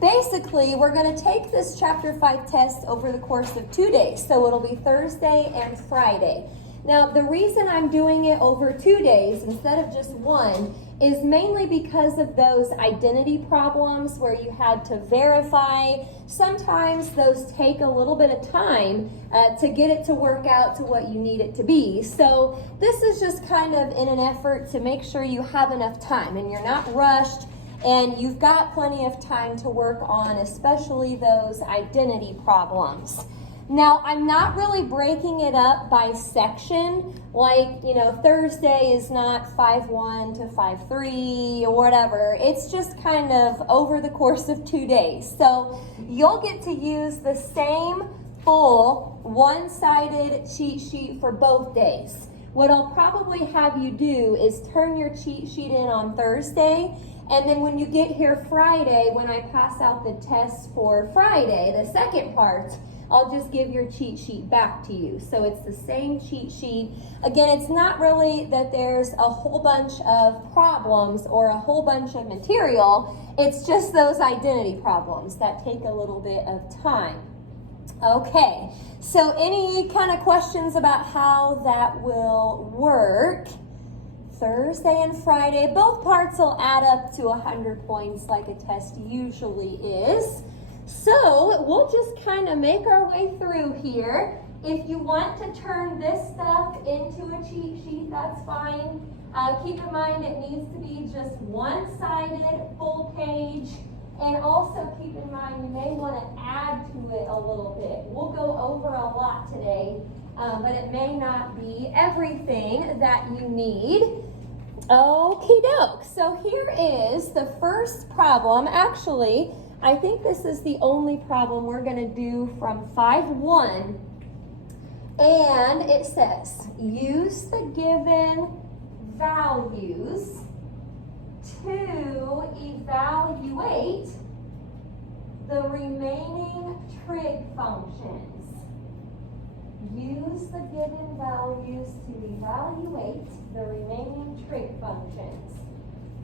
Basically, we're going to take this Chapter 5 test over the course of 2 days. So it'll be Thursday and Friday. Now, the reason I'm doing it over 2 days instead of just one is mainly because of those identity problems where you had to verify. Sometimes those take a little bit of time to get it to work out to what you need it to be. So this is just kind of in an effort to make sure you have enough time and you're not rushed and you've got plenty of time to work on, especially those identity problems. Now, I'm not really breaking it up by section, like, Thursday is not 5-1 to 5-3 or whatever. It's just kind of over the course of 2 days. So you'll get to use the same full one-sided cheat sheet for both days. What I'll probably have you do is turn your cheat sheet in on Thursday, and then when you get here Friday, when I pass out the test for Friday, the second part, I'll just give your cheat sheet back to you. So it's the same cheat sheet. Again, it's not really that there's a whole bunch of problems or a whole bunch of material. It's just those identity problems that take a little bit of time. Okay, so any kind of questions about how that will work? Thursday and Friday, both parts will add up to 100 points like a test usually is. So we'll just kind of make our way through here. If you want to turn this stuff into a cheat sheet, that's fine. Keep in mind it needs to be just one-sided, full page. And also keep in mind you may want to add to it a little bit. We'll go over a lot today, but it may not be everything that you need. Okie doke. So here is the first problem. Actually, I think this is the only problem we're going to do from 5-1. And it says, use the given values to evaluate the remaining trig functions. Use the given values to evaluate the remaining trig functions.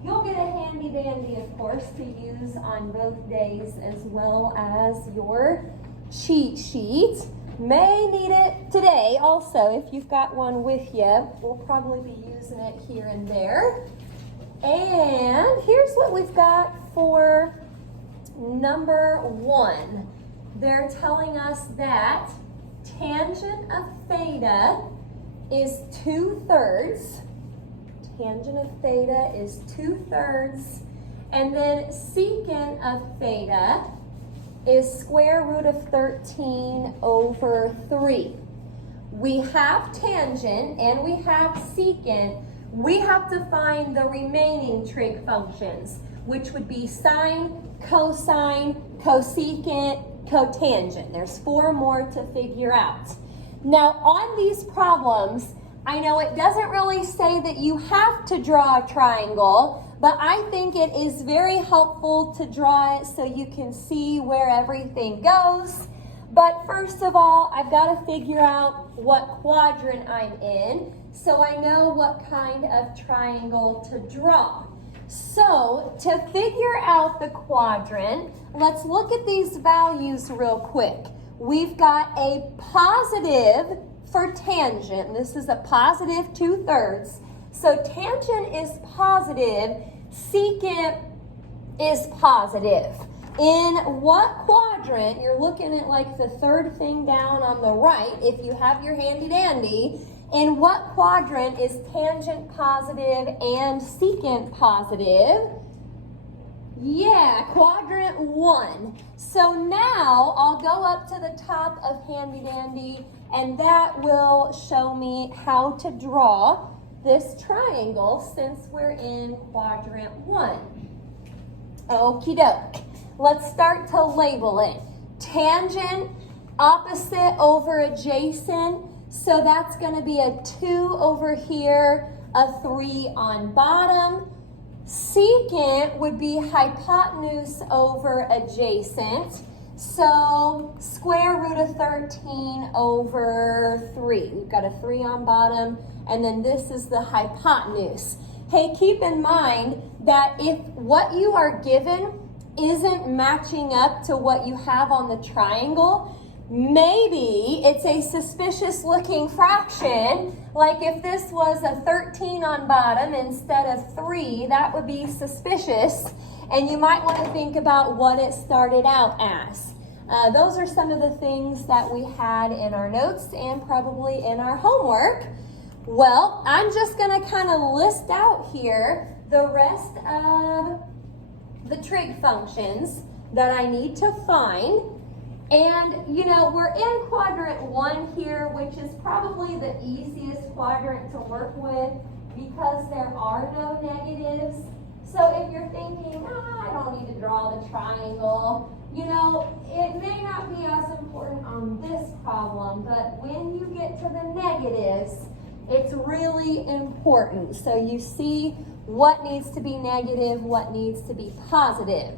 You'll get a handy dandy, of course, to use on both days as well as your cheat sheet. May need it today also if you've got one with you. We'll probably be using it here and there. And here's what we've got for number 1. They're telling us that tangent of theta is 2/3. Tangent of theta is 2/3. And then secant of theta is square root of 13 over 3. We have tangent and we have secant. We have to find the remaining trig functions, which would be sine, cosine, cosecant, cotangent. There's 4 more to figure out. Now, on these problems, I know it doesn't really say that you have to draw a triangle, but I think it is very helpful to draw it so you can see where everything goes. But first of all, I've got to figure out what quadrant I'm in so I know what kind of triangle to draw. So to figure out the quadrant, let's look at these values real quick. We've got a positive for tangent. This is a positive 2/3. So tangent is positive, secant is positive. In what quadrant, you're looking at like the third thing down on the right, if you have your handy dandy, in what quadrant is tangent positive and secant positive? Yeah, quadrant 1. So now I'll go up to the top of handy dandy and that will show me how to draw this triangle since we're in quadrant 1. Okie doke. Let's start to label it. Tangent, opposite over adjacent. So that's going to be a 2 over here, a 3 on bottom. Secant would be hypotenuse over adjacent. So square root of 13 over 3. We've got a 3 on bottom, and then this is the hypotenuse. Hey, keep in mind that if what you are given isn't matching up to what you have on the triangle, maybe it's a suspicious looking fraction. Like if this was a 13 on bottom instead of 3, that would be suspicious. And you might want to think about what it started out as. Those are some of the things that we had in our notes and probably in our homework. Well, I'm just going to kind of list out here the rest of the trig functions that I need to find. And, you know, we're in quadrant 1 here, which is probably the easiest quadrant to work with because there are no negatives. So if you're thinking, I don't need to draw the triangle, you know, it may not be as important on this problem, but when you get to the negatives, it's really important. So you see what needs to be negative, what needs to be positive.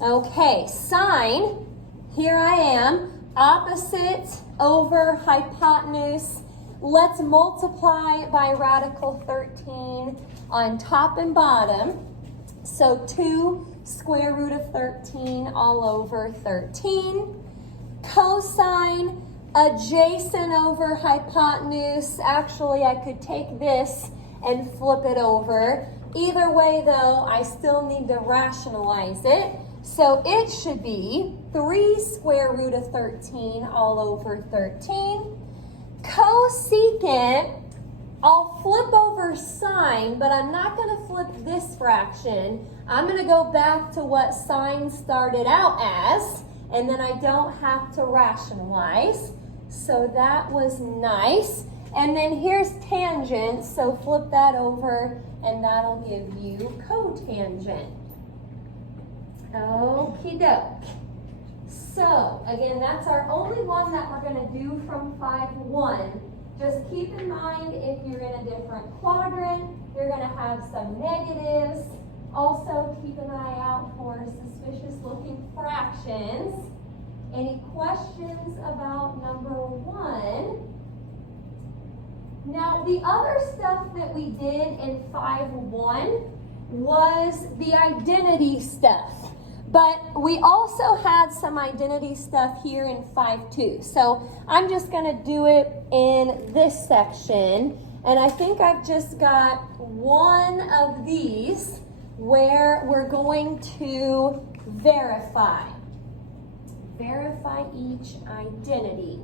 Okay, sine, here I am, opposite over hypotenuse. Let's multiply by radical 13 on top and bottom. So 2 square root of 13 all over 13. Cosine, adjacent over hypotenuse. Actually, I could take this and flip it over. Either way, though, I still need to rationalize it. So it should be 3 square root of 13 all over 13. Cosecant, I'll flip over sine, but I'm not going to flip this fraction. I'm going to go back to what sine started out as, and then I don't have to rationalize. So that was nice. And then here's tangent, so flip that over, and that'll give you cotangent. Okie doke. So, again, that's our only one that we're going to do from 5-1. Just keep in mind, if you're in a different quadrant, you're going to have some negatives. Also, keep an eye out for suspicious-looking fractions. Any questions about number 1? Now, the other stuff that we did in 5-1 was the identity stuff. But we also had some identity stuff here in 5-2. So I'm just going to do it in this section. And I think I've just got one of these where we're going to verify. Verify each identity.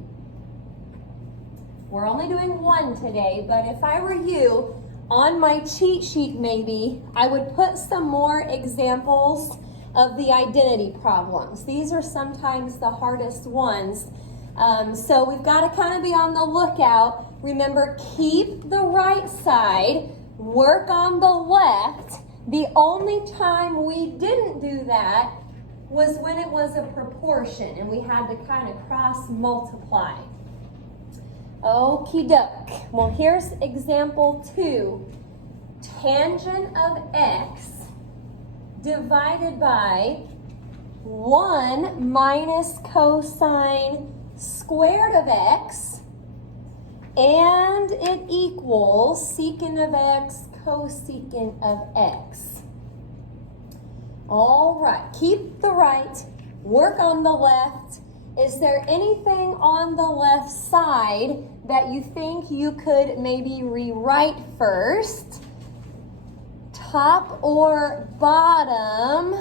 We're only doing one today, but if I were you, on my cheat sheet maybe, I would put some more examples of the identity problems. These are sometimes the hardest ones. So we've got to kind of be on the lookout. Remember, keep the right side, work on the left. The only time we didn't do that was when it was a proportion and we had to kind of cross multiply. Okie doke. Well, here's example 2. Tangent of x divided by 1 minus cosine squared of x, and it equals secant of x cosecant of x. All right, keep the right, work on the left. Is there anything on the left side that you think you could maybe rewrite first? Top or bottom?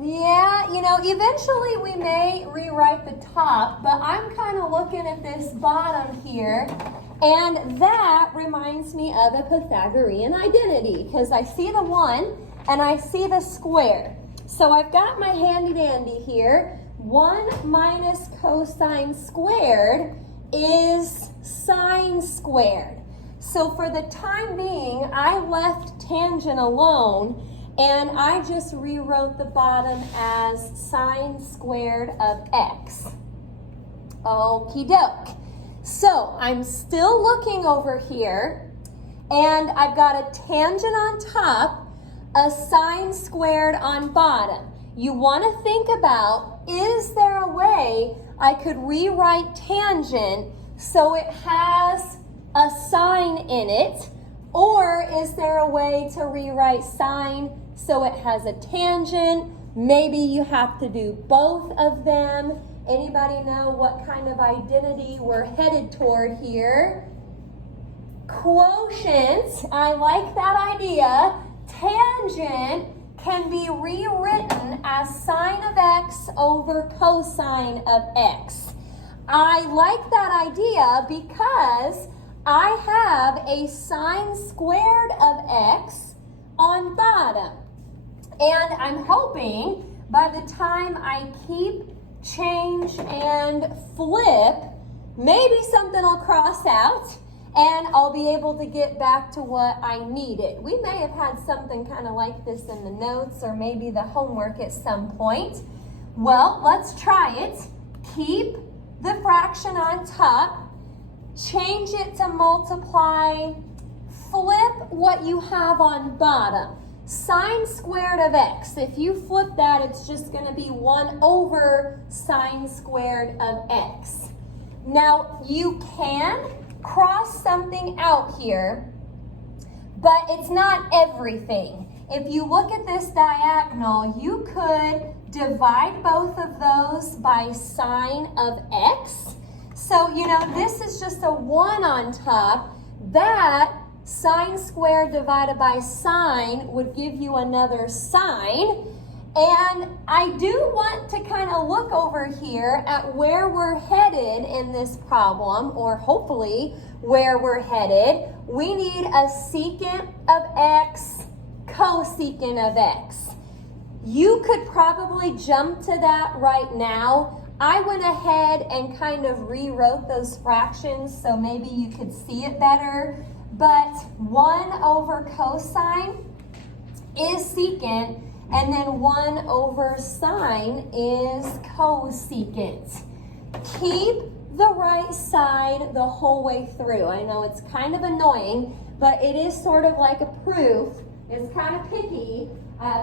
Yeah, you know, eventually we may rewrite the top, but I'm kind of looking at this bottom here, and that reminds me of a Pythagorean identity, because I see the 1 and I see the square. So I've got my handy dandy here. 1 minus cosine squared is sine squared. So for the time being, I left tangent alone, and I just rewrote the bottom as sine squared of x. Okie doke. So I'm still looking over here, and I've got a tangent on top, a sine squared on bottom. You want to think about, is there a way I could rewrite tangent so it has a sine in it, or is there a way to rewrite sine so it has a tangent. Maybe you have to do both of them. Anybody know what kind of identity we're headed toward here? Quotient, I like that idea. Tangent can be rewritten as sine of x over cosine of x. I like that idea because I have a sine squared of x on bottom. And I'm hoping by the time I keep, change, and flip, maybe something will cross out and I'll be able to get back to what I needed. We may have had something kind of like this in the notes or maybe the homework at some point. Well, let's try it. Keep the fraction on top, change it to multiply, flip what you have on bottom. Sine squared of x, if you flip that, it's just going to be 1 over sine squared of x. Now, you can cross something out here, but it's not everything. If you look at this diagonal, you could divide both of those by sine of x. So, this is just a 1 on top. That sine squared divided by sine would give you another sine. And I do want to kind of look over here at where we're headed in this problem, or hopefully where we're headed. We need a secant of x, cosecant of x. You could probably jump to that right now. I went ahead and kind of rewrote those fractions so maybe you could see it better. But 1 over cosine is secant, and then 1 over sine is cosecant. Keep the right side the whole way through. I know it's kind of annoying, but it is sort of like a proof. It's kind of picky.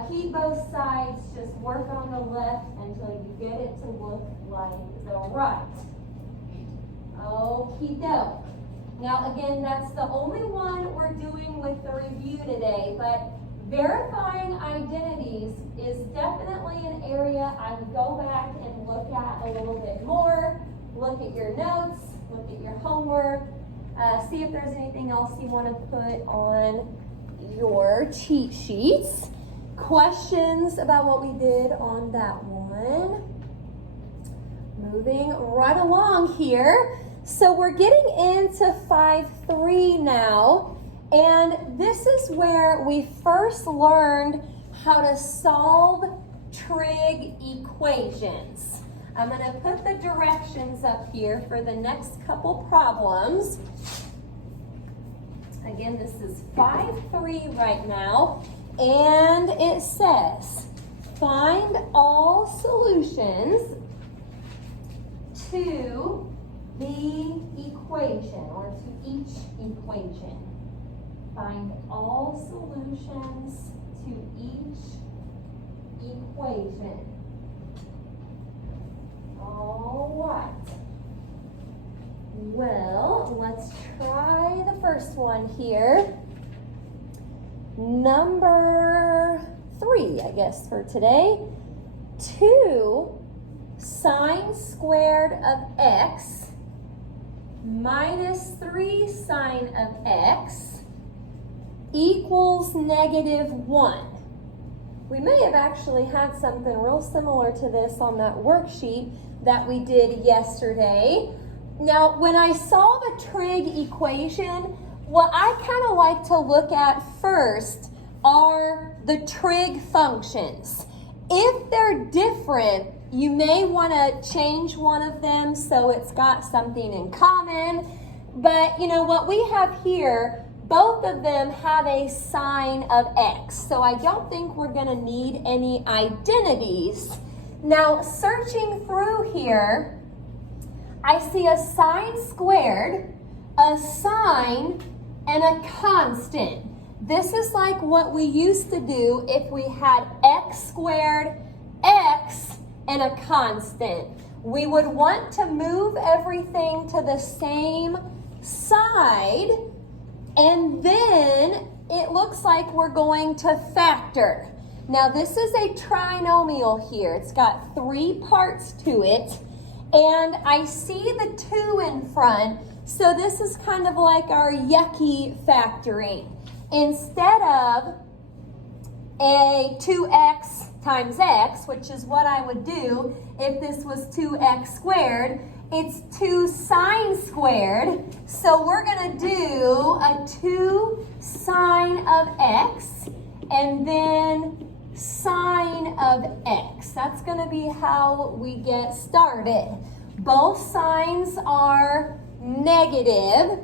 Keep both sides, just work on the left until you get it to look like the right. Okie doke. Now again, that's the only one we're doing with the review today, but verifying identities is definitely an area I would go back and look at a little bit more. Look at your notes, look at your homework, see if there's anything else you want to put on your cheat sheets. Questions about what we did on that one? Moving right along here. So we're getting into 5.3 now, and this is where we first learned how to solve trig equations. I'm going to put the directions up here for the next couple problems. Again, this is 5.3 right now, and it says, find all solutions to the equation, or to each equation. Find all solutions to each equation. All right. Well, let's try the first one here. Number 3, I guess, for today. 2 sine squared of x minus 3 sine of x equals -1. We may have actually had something real similar to this on that worksheet that we did yesterday. Now, when I solve a trig equation, what I kind of like to look at first are the trig functions. If they're different, you may want to change one of them so it's got something in common. But you know what we have here, both of them have a sine of x. So I don't think we're going to need any identities. Now, searching through here, I see a sine squared, a sine, and a constant. This is like what we used to do if we had x squared, x, and a constant. We would want to move everything to the same side, and then it looks like we're going to factor. Now this is a trinomial here. It's got 3 parts to it. And I see the 2 in front. So this is kind of like our yucky factoring. Instead of a 2x times x, which is what I would do if this was 2x squared, it's 2 sine squared. So we're going to do a 2 sine of x and then sine of x. That's going to be how we get started. Both signs are negative.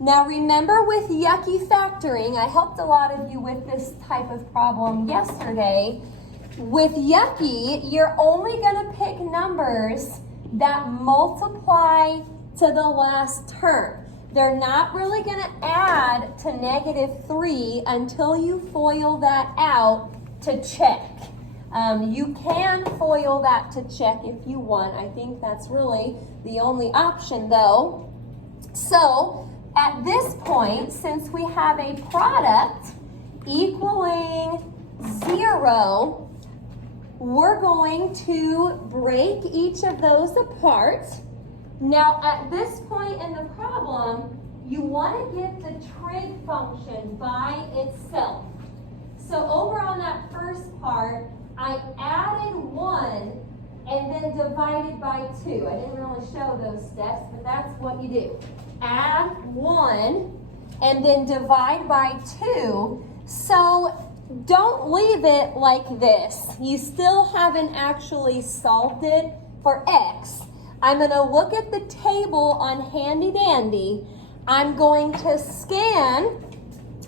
Now remember with yucky factoring, I helped a lot of you with this type of problem yesterday. With yucky, you're only going to pick numbers that multiply to the last term. They're not really going to add to -3 until you FOIL that out to check. You can FOIL that to check if you want. I think that's really the only option though. So at this point, since we have a product equaling 0, we're going to break each of those apart. Now at this point in the problem, you want to get the trig function by itself. So over on that first part, I added 1 and then divided by 2. I didn't really show those steps, but that's what you do. Add 1 and then divide by 2. So don't leave it like this. You still haven't actually solved it for x. I'm going to look at the table on Handy Dandy. I'm going to scan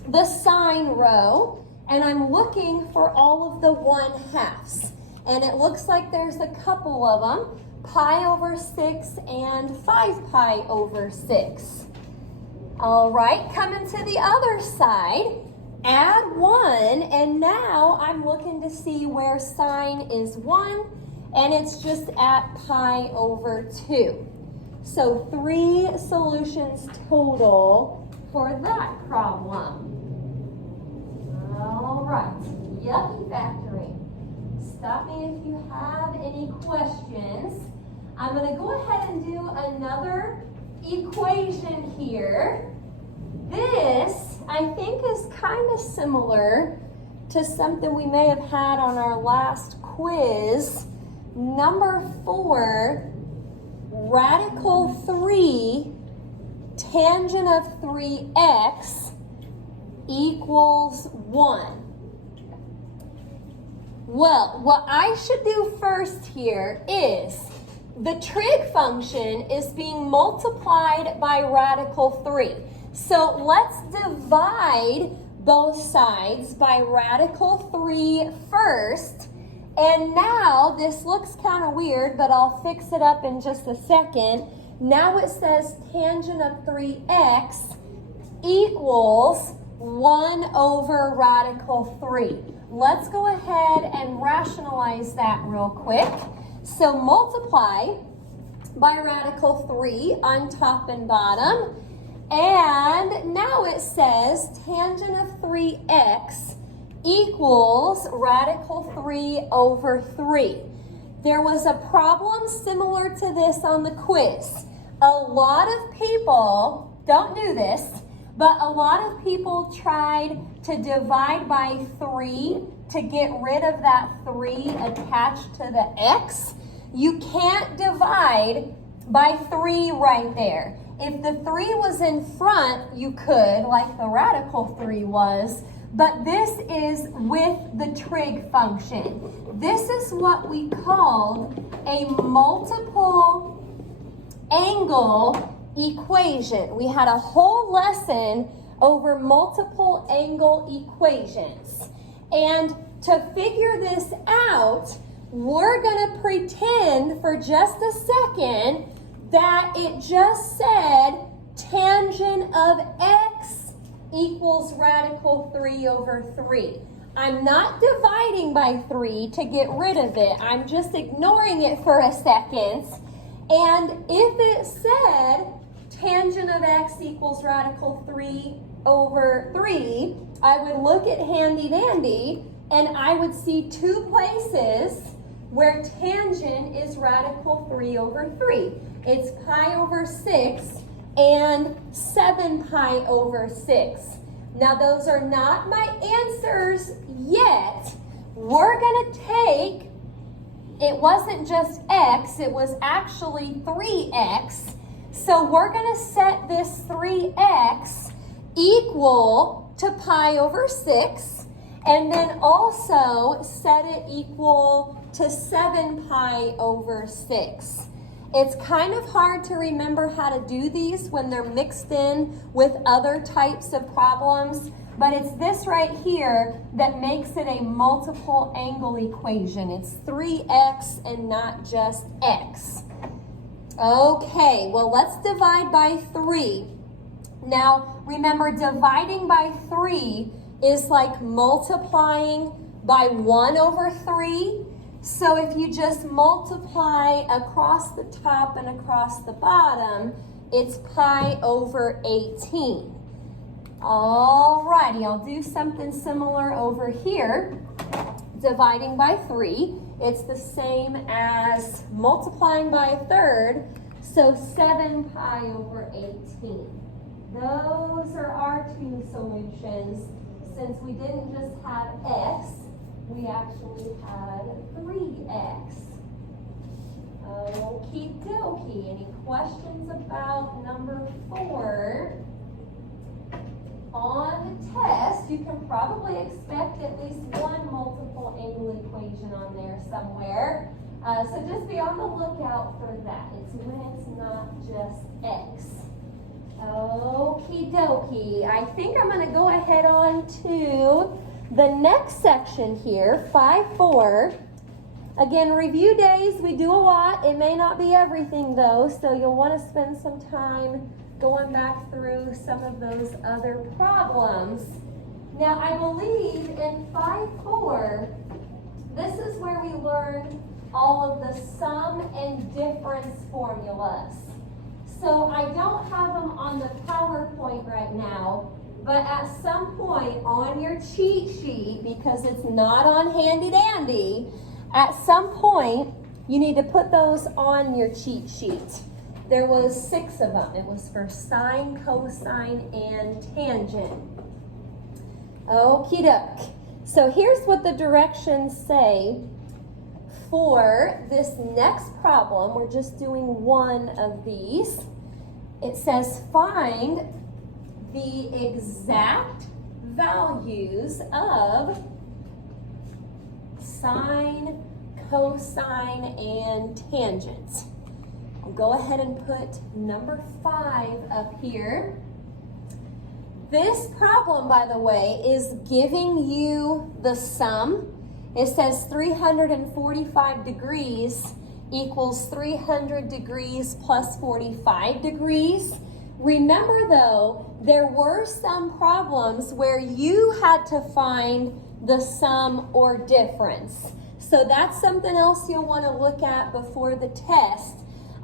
the sine row, and I'm looking for all of the 1/2s. And it looks like there's a couple of them, pi over 6 and 5 pi over 6. All right, coming to the other side, add 1, and now I'm looking to see where sine is 1, and it's just at pi over 2. So 3 solutions total for that problem. All right, yucky factoring. Stop me if you have any questions. I'm going to go ahead and do another equation here. This, I think, is kind of similar to something we may have had on our last quiz. Number 4, radical 3 tangent of 3x equals 1. Well, what I should do first here is the trig function is being multiplied by radical 3. So let's divide both sides by radical 3 first. And now this looks kind of weird, but I'll fix it up in just a second. Now it says tangent of 3x equals 1 over radical 3. Let's go ahead and rationalize that real quick. So multiply by radical 3 on top and bottom. And now it says tangent of 3x equals radical 3 over 3. There was a problem similar to this on the quiz. A lot of people don't do this, but a lot of people tried to divide by 3 to get rid of that 3 attached to the x. You can't divide by 3 right there. If the 3 was in front, you could, like the radical 3 was, but this is with the trig function. This is what we called a multiple angle equation. We had a whole lesson over multiple angle equations. And to figure this out, we're going to pretend for just a second that it just said tangent of x equals radical 3 over 3. I'm not dividing by 3 to get rid of it. I'm just ignoring it for a second. And if it said tangent of x equals radical 3 over 3, I would look at Handy Dandy and I would see two places where tangent is radical 3 over 3. It's pi over 6 and 7 pi over 6. Now those are not my answers yet. We're going to take, it wasn't just x, it was actually 3x. So we're going to set this 3x equal to pi over 6, and then also set it equal to 7 pi over 6. It's kind of hard to remember how to do these when they're mixed in with other types of problems, but it's this right here that makes it a multiple angle equation. It's 3x and not just x. Okay, well, let's divide by 3. Now, remember, dividing by 3 is like multiplying by 1 over 3. So if you just multiply across the top and across the bottom, it's pi over 18. Alrighty, I'll do something similar over here. Dividing by 3, it's the same as multiplying by a third, so 7 pi over 18. Those are our two solutions. Since we didn't just have x, we actually had 3x. Okie dokie. Any questions about number 4? On the test, you can probably expect at least one multiple angle equation on there somewhere. So just be on the lookout for that. It's when it's not just x. Okie dokie. I think I'm going to go ahead on to the next section here, 5-4. Again, review days, we do a lot. It may not be everything though, so you'll want to spend some time going back through some of those other problems. Now, I believe in 5-4, this is where we learn all of the sum and difference formulas. So I don't have them on the PowerPoint right now, but at some point on your cheat sheet, because it's not on handy dandy, at some point you need to put those on your cheat sheet. There was 6 of them. It was for sine, cosine, and tangent. Okie doke. So here's what the directions say for this next problem. We're just doing one of these. It says find the exact values of sine, cosine, and tangent. I'll go ahead and put number 5 up here. This problem, by the way, is giving you the sum. It says 345 degrees equals 300 degrees plus 45 degrees. Remember though, there were some problems where you had to find the sum or difference. So that's something else you'll want to look at before the test.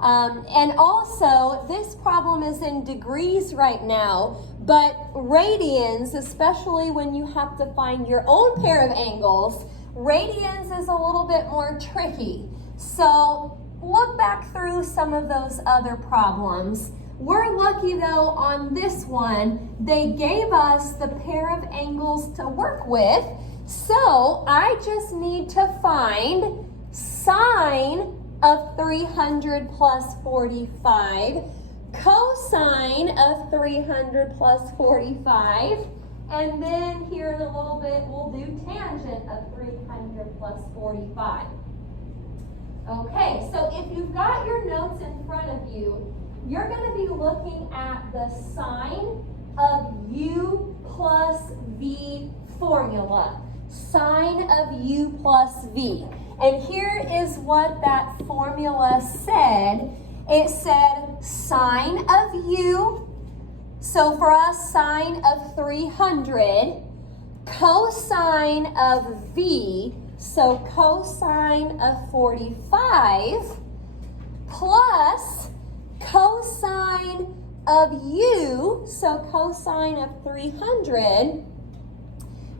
And also, this problem is in degrees right now, but radians, especially when you have to find your own pair of angles, radians is a little bit more tricky. So look back through some of those other problems. We're lucky though on this one, they gave us the pair of angles to work with. So I just need to find sine of 300 plus 45, cosine of 300 plus 45, and then here in a little bit we'll do tangent of 300 plus 45. Okay, so if you've got your notes in front of you, you're going to be looking at the sine of u plus v formula. Sine of u plus v. And here is what that formula said. It said sine of u, so for us, sine of 300, cosine of v, so cosine of 45, plus cosine of u, so cosine of 300,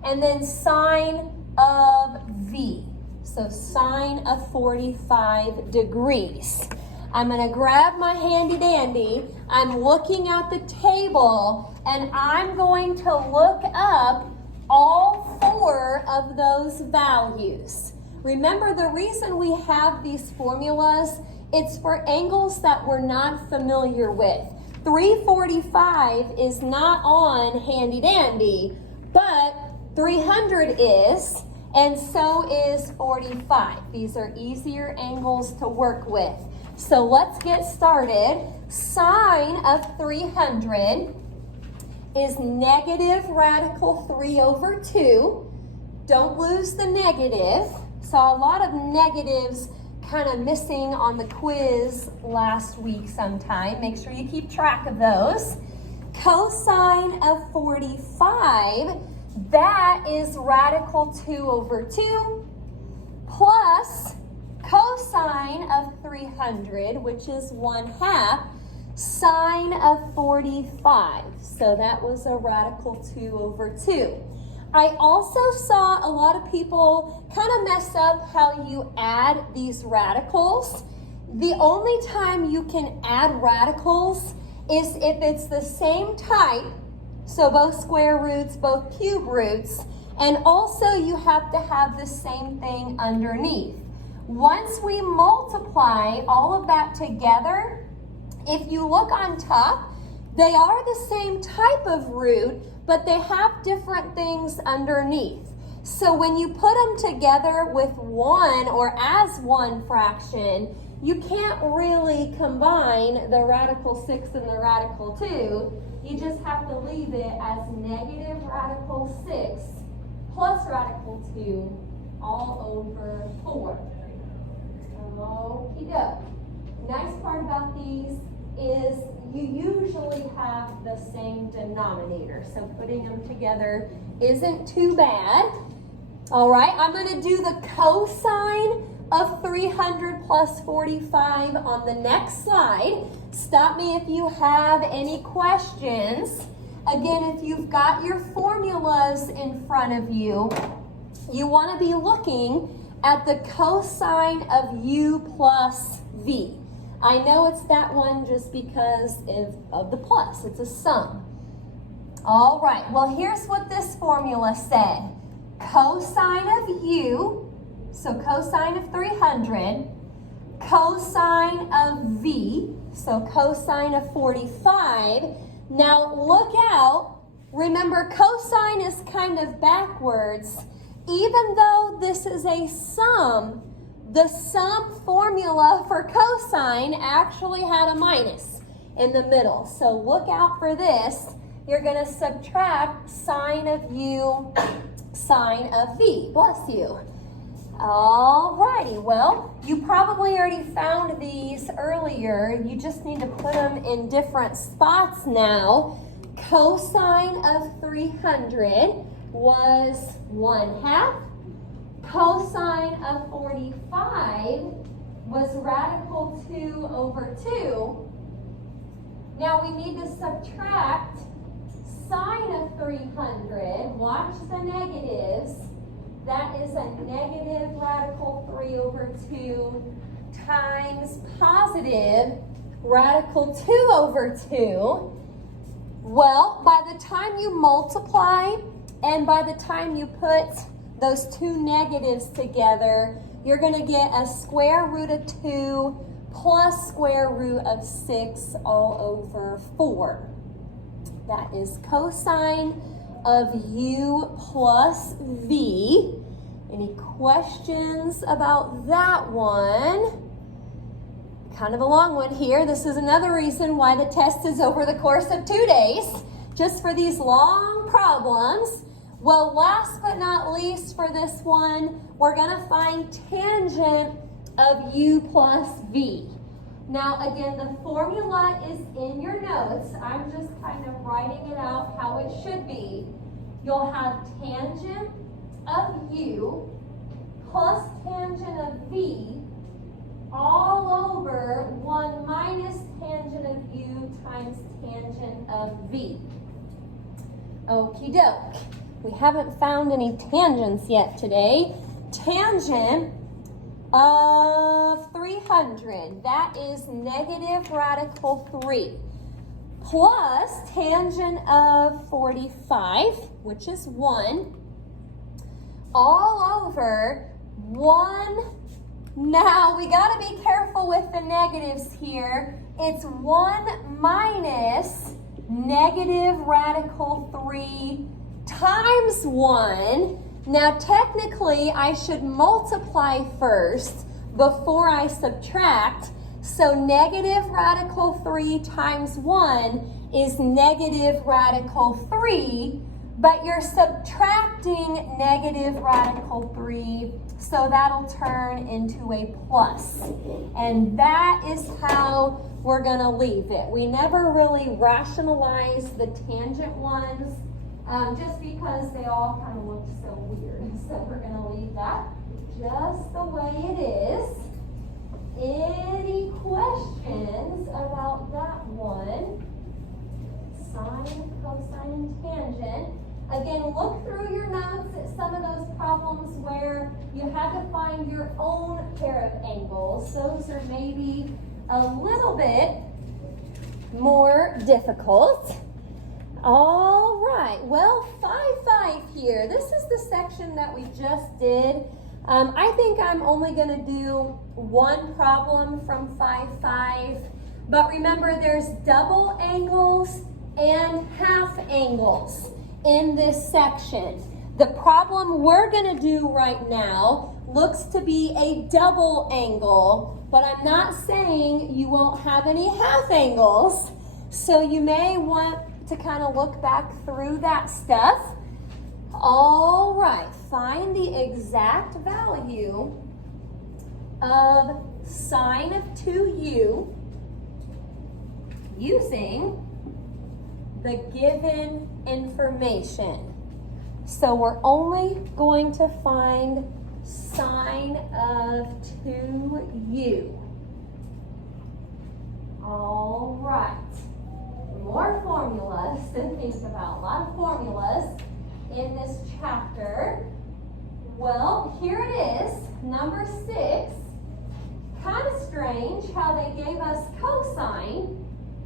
and then sine of V. So sine of 45 degrees. I'm going to grab my handy dandy. I'm looking at the table and I'm going to look up all 4 of those values. Remember, the reason we have these formulas, it's for angles that we're not familiar with. 345 is not on handy dandy, but 300 is, and so is 45. These are easier angles to work with. So let's get started. Sine of 300 is negative radical 3 over 2. Don't lose the negative. Saw a lot of negatives kind of missing on the quiz last week sometime. Make sure you keep track of those. Cosine of 45, that is radical 2 over 2, plus cosine of 300, which is 1/2, sine of 45. So that was a radical 2 over 2. I also saw a lot of people kind of mess up how you add these radicals. The only time you can add radicals is if it's the same type, so both square roots, both cube roots, and also you have to have the same thing underneath. Once we multiply all of that together, if you look on top, they are the same type of root, but they have different things underneath. So when you put them together with 1 or as one fraction, you can't really combine the radical 6 and the radical 2. You just have to leave it as negative radical 6 plus radical 2 all over 4. Okie doke. Nice part about these is you usually have the same denominator, so putting them together isn't too bad. All right, I'm going to do the cosine of 300 plus 45 on the next slide. Stop me if you have any questions. Again, if you've got your formulas in front of you, you want to be looking at the cosine of U plus V. I know it's that one just because of the plus. It's a sum. All right. Well, here's what this formula said. Cosine of U, so cosine of 300, cosine of V, so cosine of 45. Now, look out. Remember, cosine is kind of backwards. Even though this is a sum, the sum formula for cosine actually had a minus in the middle. So look out for this. You're going to subtract sine of U, sine of V. Bless you. All righty. Well, you probably already found these earlier. You just need to put them in different spots now. Cosine of 300 was 1/2. Cosine of 45 was radical 2 over 2. Now we need to subtract sine of 300. Watch the negatives. That is a negative radical 3 over 2 times positive radical 2 over 2. Well, by the time you multiply and by the time you put those two negatives together, you're going to get a square root of 2 plus square root of 6 all over 4. That is cosine of U plus V. Any questions about that one? Kind of a long one here. This is another reason why the test is over the course of 2 days, just for these long problems. Well, last but not least for this one, we're going to find tangent of U plus V. Now, again, the formula is in your notes. I'm just kind of writing it out how it should be. You'll have tangent of U plus tangent of V all over 1 minus tangent of U times tangent of V. Okie doke. We haven't found any tangents yet today. Tangent of 300, that is negative radical 3, plus tangent of 45, which is 1, all over 1. Now, we got to be careful with the negatives here. It's 1 minus negative radical 3 times 1. Now, technically, I should multiply first before I subtract. So, negative radical 3 times 1 is negative radical 3, but you're subtracting negative radical 3, so that'll turn into a plus. And that is how we're going to leave it. We never really rationalize the tangent ones, just because they all kind of look so weird. So we're going to leave that just the way it is. Any questions about that one? Sine, cosine, and tangent. Again, look through your notes at some of those problems where you had to find your own pair of angles. Those are maybe a little bit more difficult. All right, well, 5 here. This is the section that we just did. I think I'm only going to do one problem from 5. But remember, there's double angles and half angles in this section. The problem we're going to do right now looks to be a double angle, but I'm not saying you won't have any half angles. So you may want to kind of look back through that stuff. All right, find the exact value of sine of 2u using the given information. So we're only going to find sine of 2u. All right. More formulas to think about. A lot of formulas in this chapter. Well, here it is, number 6. Kind of strange how they gave us cosine.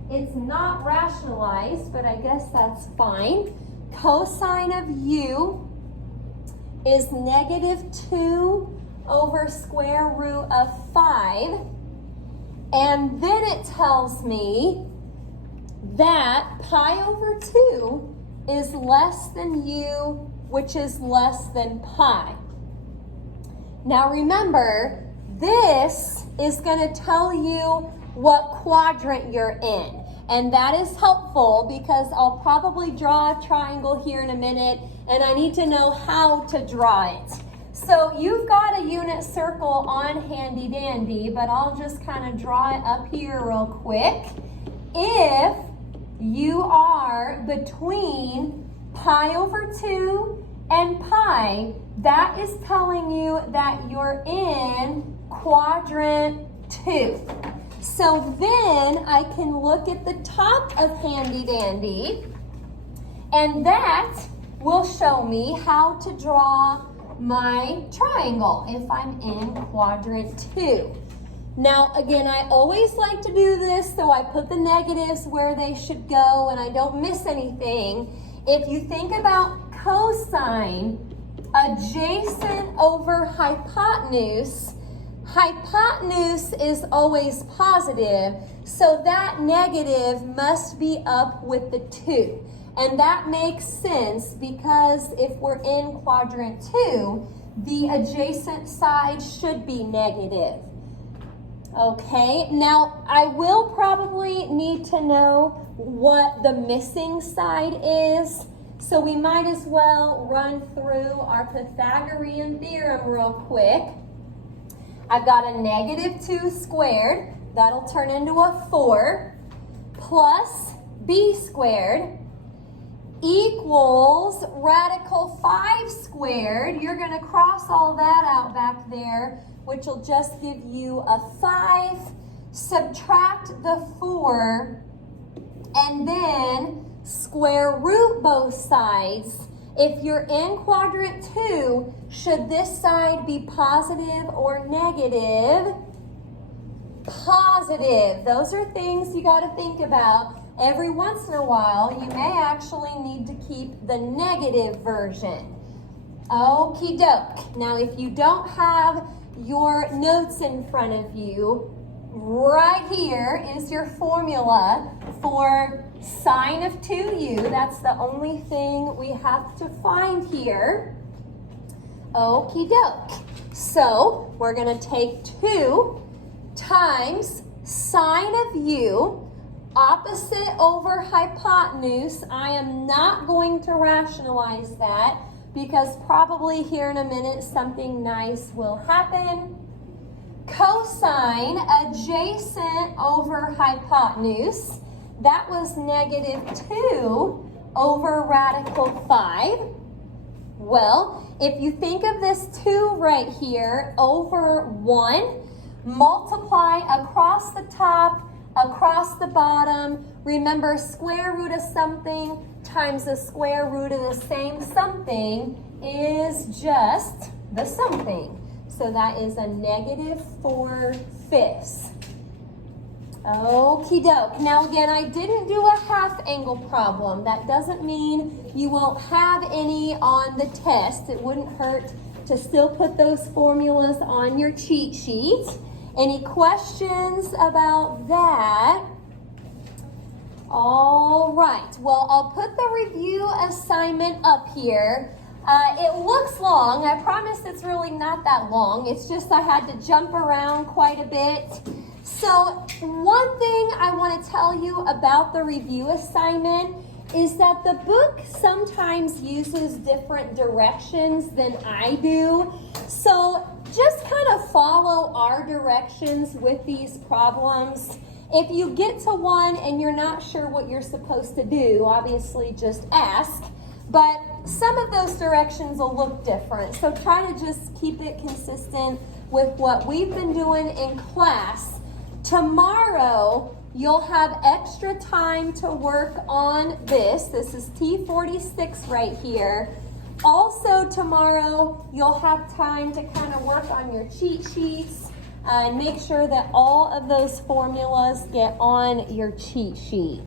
It's not rationalized, but I guess that's fine. Cosine of u is negative 2 over square root of 5. And then it tells me that pi over 2 is less than u, which is less than pi. Now remember, this is going to tell you what quadrant you're in. And that is helpful because I'll probably draw a triangle here in a minute, and I need to know how to draw it. So you've got a unit circle on handy dandy, but I'll just kind of draw it up here real quick. If you are between pi over 2 and pi, that is telling you that you're in quadrant 2. So then I can look at the top of handy dandy, and that will show me how to draw my triangle if I'm in quadrant 2. Now, again, I always like to do this, so I put the negatives where they should go and I don't miss anything. If you think about cosine, adjacent over hypotenuse, hypotenuse is always positive, so that negative must be up with the 2. And that makes sense because if we're in quadrant 2, the adjacent side should be negative. Okay, now I will probably need to know what the missing side is, so we might as well run through our Pythagorean theorem real quick. I've got a negative 2 squared, that'll turn into a 4, plus b squared equals radical 5 squared. You're going to cross all that out back there, which will just give you a 5. Subtract the 4, and then square root both sides. If you're in quadrant 2, should this side be positive or negative? Positive. Those are things you got to think about. Every once in a while, you may actually need to keep the negative version. Okie doke. Now, if you don't have your notes in front of you, right here is your formula for sine of 2u. That's the only thing we have to find here. Okie doke. So we're going to take 2 times sine of u, opposite over hypotenuse. I am not going to rationalize that because probably here in a minute something nice will happen. Cosine adjacent over hypotenuse. That was negative 2 over radical 5. Well, if you think of this 2 right here over 1, multiply across the top, across the bottom. Remember, square root of something times the square root of the same something is just the something. So that is a negative 4/5. Okie doke. Now again, I didn't do a half angle problem. That doesn't mean you won't have any on the test. It wouldn't hurt to still put those formulas on your cheat sheet. Any questions about that? All right. Well, I'll put the review assignment up here. It looks long. I promise it's really not that long. It's just I had to jump around quite a bit. So one thing I want to tell you about the review assignment is that the book sometimes uses different directions than I do. So just kind of follow our directions with these problems. If you get to one and you're not sure what you're supposed to do, obviously just ask. But some of those directions will look different. So try to just keep it consistent with what we've been doing in class. Tomorrow, you'll have extra time to work on this. This is T46 right here. Also tomorrow, you'll have time to kind of work on your cheat sheets and make sure that all of those formulas get on your cheat sheet.